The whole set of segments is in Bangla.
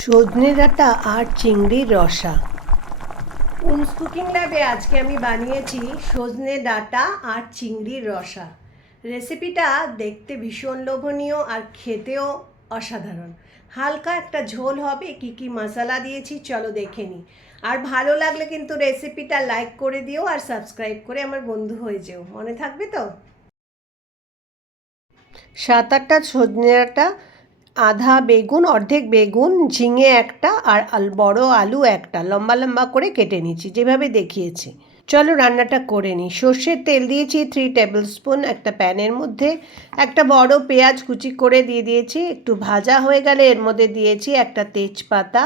সজনে ডাঁটা আর চিংড়ির রসা। উমস কুকিং ল্যাবে আজকে আমি বানিয়েছি সজনে ডাঁটা আর চিংড়ির রসা। রেসিপিটা দেখতে ভীষণ লোভনীয় আর খেতেও অসাধারণ। হালকা একটা ঝোল হবে কি কি মশলা দিয়েছি চলো দেখে নিই। আর ভালো লাগলে কিন্তু রেসিপিটা লাইক করে দিও আর সাবস্ক্রাইব করে আমার বন্ধু হয়ে যেও। মনে থাকবে তো? সাত আটটা সজনে ডাঁটা আধা বেগুন, অর্ধেক বেগুন, ঝিঙে একটা আর বড় আলু একটা। লম্বা লম্বা করে কেটে নিয়েছি যেভাবে দেখিয়েছি। চলো রান্নাটা করে নিই। সর্ষের তেল দিয়েছি থ্রি টেবিল স্পুন একটা প্যানের মধ্যে। একটা বড় পেঁয়াজ কুচি করে দিয়ে দিয়েছি, একটু ভাজা হয়ে গেলে এর মধ্যে দিয়েছি একটা তেজপাতা।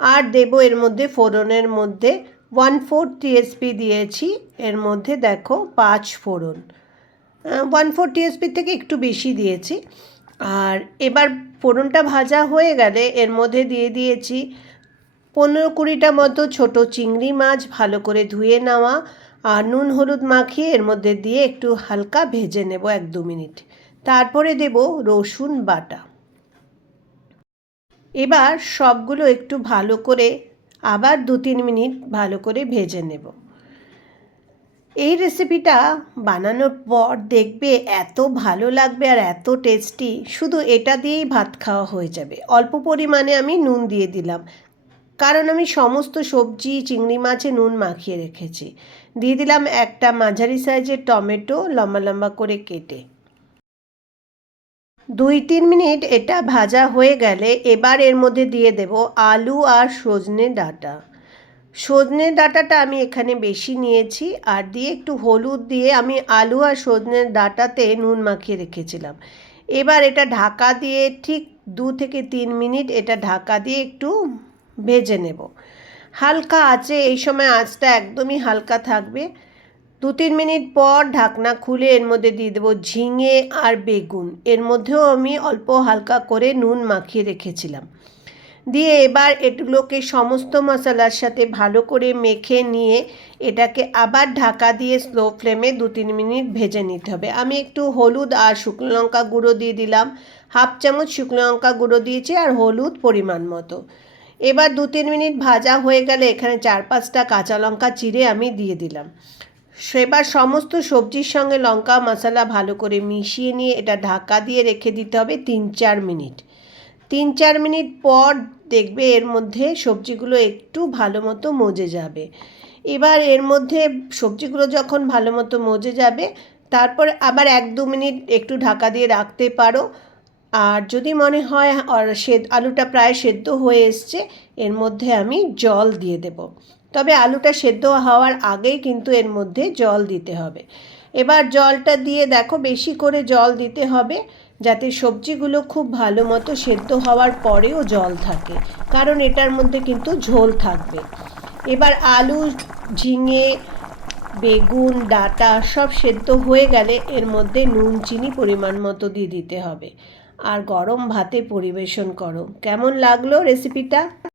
আর দেবো এর মধ্যে ফোড়নের মধ্যে ওয়ান ফোর টিএসপি দিয়েছি, এর মধ্যে দেখো পাঁচ ফোড়ন। ওয়ান ফোর টিএসপি থেকে একটু বেশি দিয়েছি। আর এবার ফোড়নটা ভাজা হয়ে গেলে এর মধ্যে দিয়ে দিয়েছি পনেরো কুড়িটা মতো ছোট চিংড়ি মাছ ভালো করে ধুয়ে নেওয়া আর নুন হলুদ মাখিয়ে এর মধ্যে দিয়ে একটু হালকা ভেজে নেব এক দু মিনিট। তারপরে দেব রসুন বাটা। এবার সবগুলো একটু ভালো করে আবার দু তিন মিনিট ভালো করে ভেজে নেব। এই রেসিপিটা বানানোর পর দেখবে এত ভালো লাগবে আর এত টেস্টি শুধু এটা দিয়েই ভাত খাওয়া হয়ে যাবে। অল্প পরিমাণে আমি নুন দিয়ে দিলাম। কারণ আমি সমস্ত সবজি, চিংড়ি মাছে নুন মাখিয়ে রেখেছি। দিয়ে দিলাম একটা মাঝারি সাইজের টমেটো লম্বা লম্বা করে কেটে। দুই তিন মিনিট এটা ভাজা হয়ে গেলে এবার এর মধ্যে দিয়ে দেব আলু আর সজনে ডাঁটা। সজনে ডাঁটাটা আমি এখানে বেশি নিয়েছি, আর দিয়ে একটু হলুদ দিয়ে আমি আলু আর সজনের ডাঁটাতে নুন মাখিয়ে রেখেছিলাম। এবার এটা ঢাকা দিয়ে ঠিক দু থেকে তিন মিনিট এটা ঢাকা দিয়ে একটু ভেজে নেব। হালকা আছে এই সময় আঁচটা একদমই হালকা থাকবে। দু তিন মিনিট পর ঢাকনা খুলে এর মধ্যে দিয়ে দেবো ঝিঙে আর বেগুন। এর মধ্যেও আমি অল্প হালকা করে নুন মাখিয়ে রেখেছিলাম। দিয়ে এবার এগুলোকে সমস্ত মশলার সাথে ভালো করে মেখে নিয়ে এটাকে আবার ঢাকা দিয়ে স্লো ফ্লেমে দু তিন মিনিট ভেজে নিতে হবে। আমি একটু হলুদ আর শুকনো লঙ্কা গুঁড়ো দিয়ে দিলাম। হাফ চামচ শুকনো লঙ্কা গুঁড়ো দিয়েছি আর হলুদ পরিমাণ মতো। এবার দু তিন মিনিট ভাজা হয়ে গেলে এখানে চার পাঁচটা কাঁচা লঙ্কা চিড়ে আমি দিয়ে দিলাম। সেবার সমস্ত সবজির সঙ্গে লঙ্কা মশলা ভালো করে মিশিয়ে নিয়ে এটা ঢাকা দিয়ে রেখে দিতে হবে তিন চার মিনিট। তিন চার মিনিট পর দেখবে এর মধ্যে সবজিগুলো একটু ভালো মতো মজে যাবে। এবার এর মধ্যে সবজিগুলো যখন ভালো মতো মজে যাবে, তারপর আবার এক দু মিনিট একটু ঢাকা দিয়ে রাখতে পারো। আর যদি মনে হয় সে, আলুটা প্রায় সেদ্ধ হয়ে এসছে, এর মধ্যে আমি জল দিয়ে দেব। তবে আলুটা সেদ্ধ হওয়ার আগেই কিন্তু এর মধ্যে জল দিতে হবে। এবার জলটা দিয়ে দেখো, বেশি করে জল দিতে হবে। যাতে সবজিগুলো খুব ভালো মতো সেদ্ধ হওয়ার পরেও জল থাকে, কারণ এটার মধ্যে কিন্তু ঝোল থাকবে। এবার আলু, ঝিঙে, বেগুন, ডাটা সব সেদ্ধ হয়ে গেলে এর মধ্যে নুন, চিনি পরিমাণ মতো দিয়ে দিতে হবে। আর গরম ভাতে পরিবেশন করো। কেমন লাগল রেসিপিটা?